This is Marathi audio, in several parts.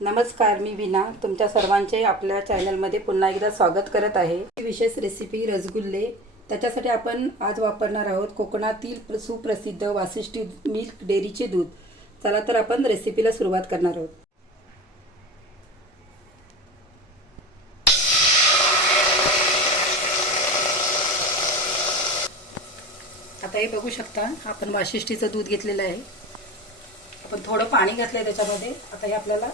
नमस्कार, मी वीणा तुमच्या सर्वांचे आपल्या चॅनलमध्ये पुन्हा एकदा स्वागत करत आहे। विशेष रेसिपी रसगुल्ले। त्याच्यासाठी आपण आज वापरणार आहोत कोकणातील सुप्रसिद्ध वाशिष्ठी मिल्क डेअरीचे दूध। चला तर आपण रेसिपीला सुरुवात करणार आहोत। आता हे बघू शकता, आपण वाशिष्ठीचं दूध घेतलेलं आहे। आपण थोडं पाणी घातलंय त्याच्यामध्ये। आता हे आपल्याला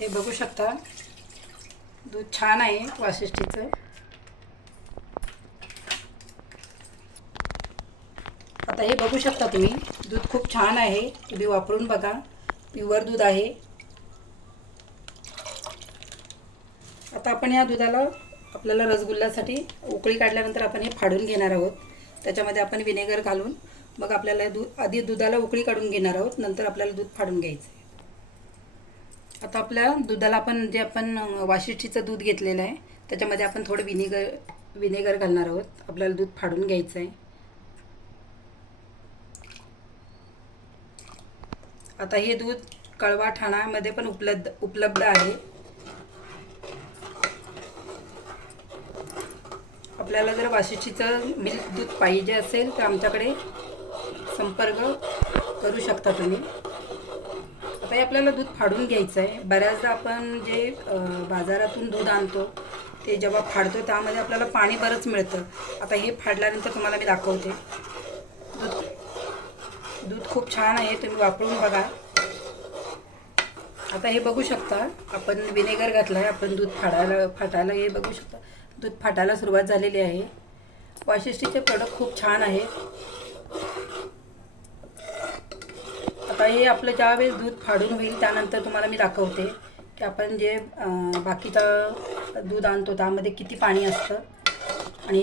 हे बघू शकता, दूध छान आहे वाशिष्ठीचं। आता हे बघू शकता तुम्ही, दूध खूप छान आहे। तुम्ही वापरून बघा, प्युअर दूध आहे। आता आपण या दुधाला आपल्याला रसगुल्ल्यासाठी उकळी काढल्यानंतर आपण हे फाडून घेणार आहोत। त्याच्यामध्ये आपण विनेगर घालून मग आपल्याला आधी दुधाला उकळी काढून घेणार आहोत, नंतर आपल्याला दूध फाडून घ्यायचं। आता आपल्या दुधाला आपण वाशिष्ठीचं दूध घेतलेलं आहे, त्याच्यामध्ये आपण थोडं विनेगर घालणार आहोत। आपल्याला दूध फाडून घ्यायचं आहे। आता हे दूध कळवा ठाण्यामध्ये पण उपलब्ध आहे। आपल्याला जर वाशिष्ठीचं मिल्क दूध पाहिजे असेल तर आमच्याकडे संपर्क करू शकता तुम्ही। आता हे आपल्याला दूध फाडून घ्यायचं आहे। बऱ्याचदा आपण जे बाजारातून दूध आणतो ते जेव्हा फाडतो त्यामध्ये आपल्याला पाणी बरंच मिळतं। आता हे फाडल्यानंतर तुम्हाला मी दाखवते। दूध खूप छान आहे, तुम्ही वापरून बघा। आता हे बघू शकता, आपण विनेगर घातलं आहे। आपण दूध फाटायला हे बघू शकता, दूध फाटायला सुरुवात झालेली आहे। वाशिष्ठीचे प्रोडक्ट खूप छान आहेत। आता हे आपलं ज्यावेळेस दूध फाडून होईल त्यानंतर तुम्हाला मी दाखवते की आपण जे बाकीचं दूध आणतो त्यामध्ये किती पाणी असतं। आणि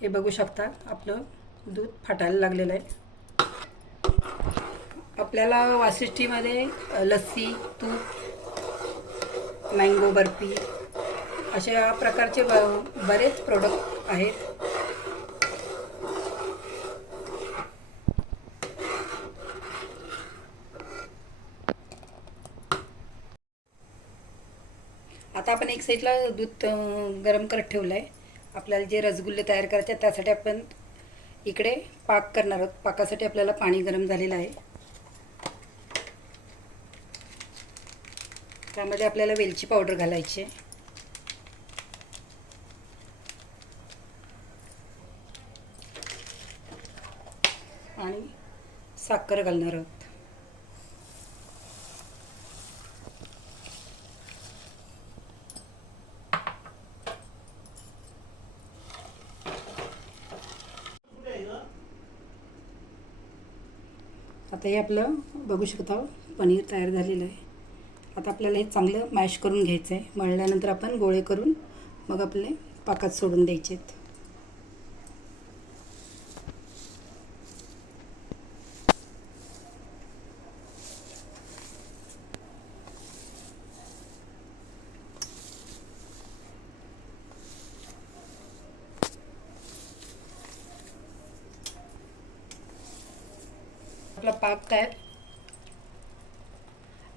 हे बघू शकता, आपलं दूध फाटायला लागलेलं आहे। आपल्याला वाशिष्ठीमध्ये लस्सी, तूप, मँगो बर्फी अशा प्रकारचे बरेच प्रोडक्ट आहेत। आता आपण एक साईडला दूध गरम करत ठेवलं आहे। आपल्याला जे रसगुल्ले तयार करायचे आहेत त्यासाठी आपण इकडे पाक करणार आहोत। पाकासाठी आपल्याला पाणी गरम झालेलं आहे। त्यामध्ये आपल्याला वेलची पावडर घालायची आहे आणि साखर घालणार आहोत। आता हे आपलं बघू शकता, पनीर तयार झालेलं आहे। आता आपल्याला हे चांगलं मॅश करून घ्यायचं आहे। मळल्यानंतर आपण गोळे करून मग आपले पाकात सोडून द्यायचे आहेत।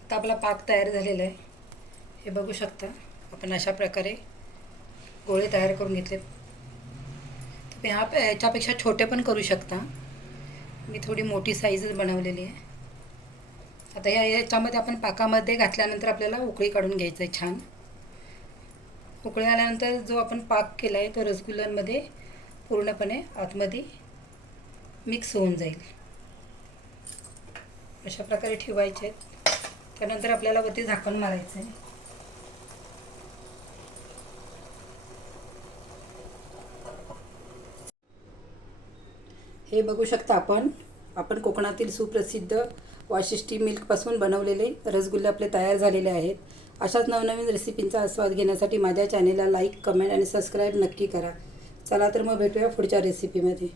आपला पाक तयार झालेला आहे। हे बघू शकता, आपण अशा प्रकारे गोळे तयार करून घेतलेत। तुम्ही याच्यापेक्षा छोटे पण करू शकता। मी थोडी मोठी साईज बनवलेली आहे। आता याच्यामध्ये आपण पाकामध्ये घातल्यानंतर आपल्याला उकळी काढून घ्यायचं आहे। छान उकळी आल्यानंतर जो आपण पाक केला आहे तो रसगुल्ल्यांमध्ये पूर्णपणे आतमध्ये मिक्स होऊन जाईल। अशा प्रकारे ठेवायचे आहेत। त्यानंतर आपल्याला वरती झाकण मारायचं आहे। हे बघू शकता, आपण कोकणातील सुप्रसिद्ध वाशिष्ठी मिल्कपासून बनवलेले रसगुल्ले आपले तयार झालेले आहेत। अशाच नवनवीन रेसिपींचा आस्वाद घेण्यासाठी माझ्या चॅनेलला लाईक, कमेंट आणि सबस्क्राईब नक्की करा। चला तर मग भेटूया पुढच्या रेसिपीमध्ये।